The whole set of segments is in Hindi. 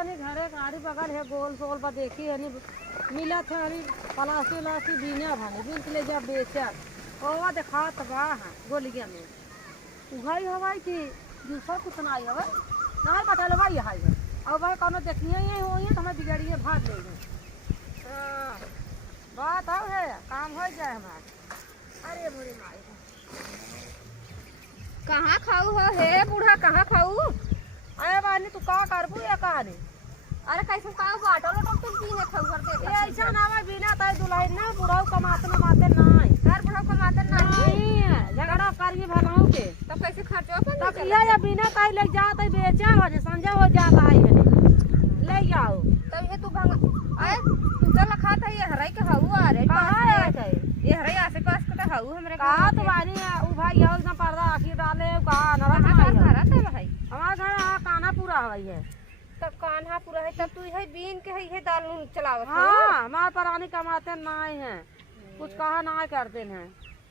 यानी घरे गाड़ी बगल है गोल सोल पर देखी यानी मिला थे यानी पलासी बीना भाने बिन के ले जा बेचा ओवा देखा तबा है गोलिया में उहाई हवाई की दूसरा कुछ ना आई हवा ना पता लगा ये हाई है अब भाई कौन देखिए ये हो ये तो हमें बिगड़िए भाग ले हां बात अब है काम हो जाए हमारा अरे मोरी माई कहाँ खाऊ हो हे बूढ़ा कहाँ खाऊ अरे बानी तू का करबू या कहानी अरे कैसे खाऊ बाटो लो तुम पीने खाऊ घर के ये ऐसा ना मैं बिना ताई दुल्हन ना बुढ़ाऊ कमाते नहीं घर बुढ़ाऊ कमाते नहीं झगड़ा करिए भलाऊ के तब कैसे खर्चो पर तब या बिना ताई ले जात है बेचा हो जे संजय हो जाता है ले जाओ तब ये तू भंग आए तू चल खाता है ये हराई के खाऊ आ रे कहां है ये हराई आसे पास के खाऊ हमरे कहा तो बानी उ भाई और ना पर्दा आखिर डाले कहा नरक हरा है भाई हमारा घर काना पूरा हवाई है तब कान्हा पूरा है तब तू है बीन के है दाल नून चलावत हां हमारे परानी कमाते नहीं है कुछ कहा ना करते हैं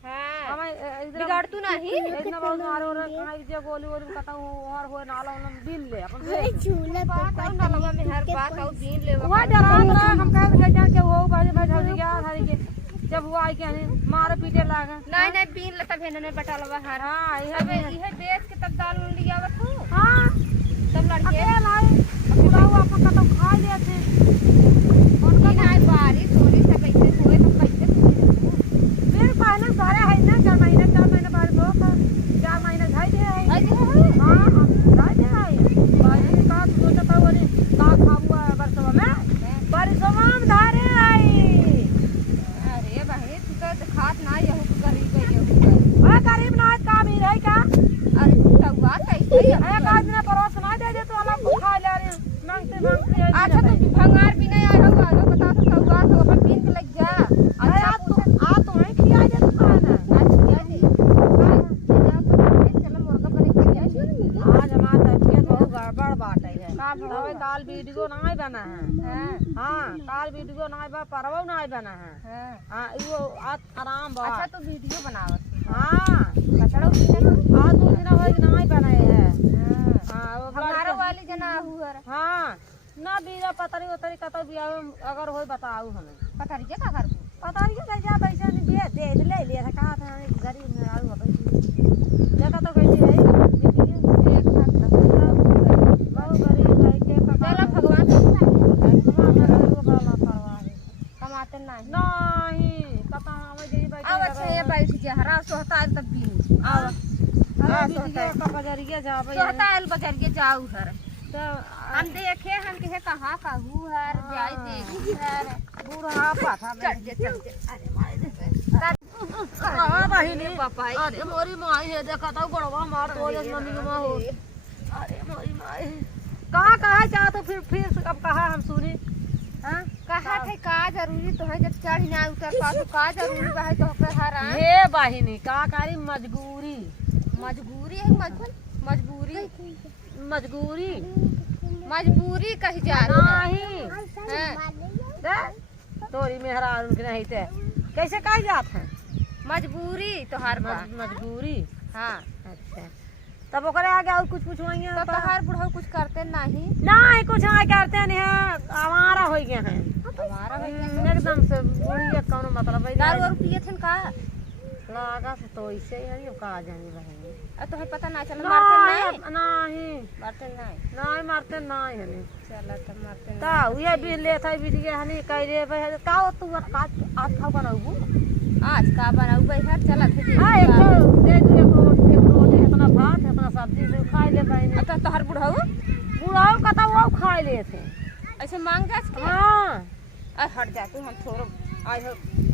हां हमें इधर बिगाड़ तू नहीं इतना बहुत मारे और कहां जे गोली और कटा और हो नाला उन बिन ले अपन झूला बात और नालवा में हर बात और बीन ले वो डरा हम कह के वो भाई भाई धर गया हरी के जब हुआ आई के मार पीटे लागा नहीं नहीं बीन ले तब हेने बटालवा हर हां ये बेच के तब दाल नून लिया आवत हो हां तब लड़के लाई पूरा वो अपन कटा खा लेते उनका नहीं बारिश हो रही सब ऐसे हुए तो कैसे फिर पहले सारे है ना 4 महीने बाद वो 4 महीने खाई दे है हां खाई दे है भाई का सोचता वाली का खाऊंगा बरसवा में बरसवा में धारे आई अरे भाई तू तो खात ना यहू गरीब है यहू हां गरीब ना का भी है का अरे तू बात कैसे है एक आदमी ने परोस ना दे तो अलग खा ले रे मांगते अच्छा तो भंगार भी नहीं आया होगा तो बता तो बात हो अपन बीन के लग जा अच्छा तो है खिया दे तो खाना अच्छा दे चलो मुर्गा बने खिया दे आज हमारा तबीयत बहुत गड़बड़ बात है का भवे काल वीडियो नहीं बना है हां काल वीडियो नहीं बा परवो नहीं बना है हां वो आराम बा अच्छा तो वीडियो बनावत हां कचड़ा उठने आज 2 दिन हो नहीं बनाए है हां वो हमारा वाली जना हुआ हां ना बीजा पतरी उतरी कतो बिया अगर होई बताऊ हमें पता नहीं क्या कर पता नहीं क्या जा पैसा नहीं दिए दे ले लिया था कहा था गरीब में आलू है देखा तो कैसी है एक बहुत गरीब है के चलो भगवान कमाते नहीं कता हमें जई बैठ अब अच्छा ये बैठ जा हरा सोहता तब भी आओ का बजरिया जा भाई सोहता एल बजरिए जाऊ हर तो हम देखे हम कहे कहां कहू हर जाई देखी हर बूढ़ा पाथा में चल अरे मारे हां बहिनी पापाई अरे मोरी माई है देखा तो गड़वा मार तो जस मम्मी के मां हो अरे मोरी माई कहां जा तो फिर अब कहा हम सुनी हां कहा थे का जरूरी तो है जब चढ़ ना उतर पा तो का जरूरी बा है तो के हर हे बहिनी का करी मजबूरी है मजबूरी कही जा नहीं है दे तोरी मेहरा उनके नहीं थे कैसे कही जात है मजबूरी तो हर बात मजबूरी हां अच्छा तब ओकरे आगे और कुछ पूछवाइए तो हर बुढ़ा कुछ करते नहीं कुछ नहीं करते नहीं हमारा हो गया है हमारा एकदम से बुढ़िया कौन मतलब है दारू और पिए थे का लगा से तो ऐसे ही हम कहा जाने बहन तो है पता ना चल नहीं मारते मारते नहीं हने चल तो मारते ता ये भी लेता वीडियो हने कह रे भाई का तू आज खा बनाऊ आज का बनाऊ भाई हर चला थे हां एक दे दे एक रोटी इतना भात इतना सब्जी से खा ले बहन तो तोहर बुढ़ाऊ कता वो खा ले थे ऐसे मांग जा हां आ हट जा तू हम थोड़ा आज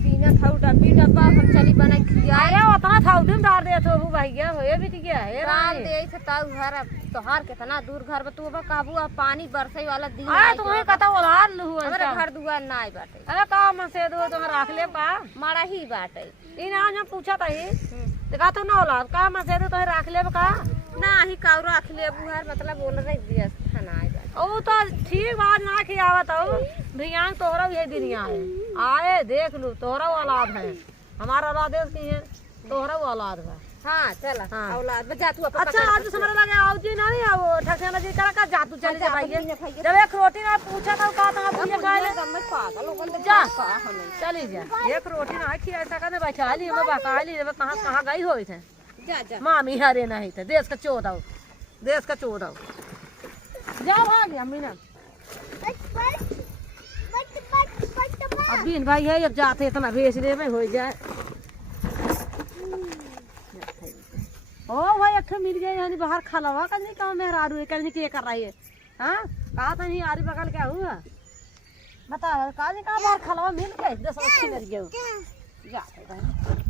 पीना थाउ डब्बा हम चली बना खियाए अरे उतना था उठम डाल दे तो भैया होए भी क्या है डाल दे से ताऊ घर तोहार कितना दूर घर तू अब काबू अब पानी बरसई वाला दिन आ तुम्हें कता उधार लहु हमरे घर दुआर नाय बाटे अरे का मन से दो तुम रख ले पा मारा ही बाटे इन आज हम पूछा था ही तो का तो ना औलाद का मन से दो तो रख ले का ना ही काऊ रख ले बुहार मतलब बोल रही दिया खाना आए ओ तो ठीक बात ना खियावत हो भियान तोहरा ये दुनिया है आए देख लू तोहरा औलाद है हमारा औलाद की है तोहरा औलाद है हाँ चल हाँ। औलाद बजा तू अपन अच्छा आज समझ लगे आओती ना नहीं आओ ठकना जी करा का जा तू चले जा भाई जब एक रोटी ना पूछा था का ता भूले खाए ले मैं पागल लोगन दे जा का हमें चली जा एक रोटी ना खी ऐसा कर बैठा ली मैं बका ली कहां कहां गई होई थे जा जा मामी हरे नहीं थे देश का चोद आओ देश का चोद आओ जा भाग अम्मी ना अब बीन भाई है अब जाते इतना भेज ले में हो जाए ओ भाई अक्खर मिल गए यानी बाहर खलवा कर नहीं कहा मेहरारू है करने के कर रही है हाँ कहा था नहीं आरी बगल क्या हुआ बता कहा नहीं कहा बाहर खलवा मिल गए 10 मिल गए जा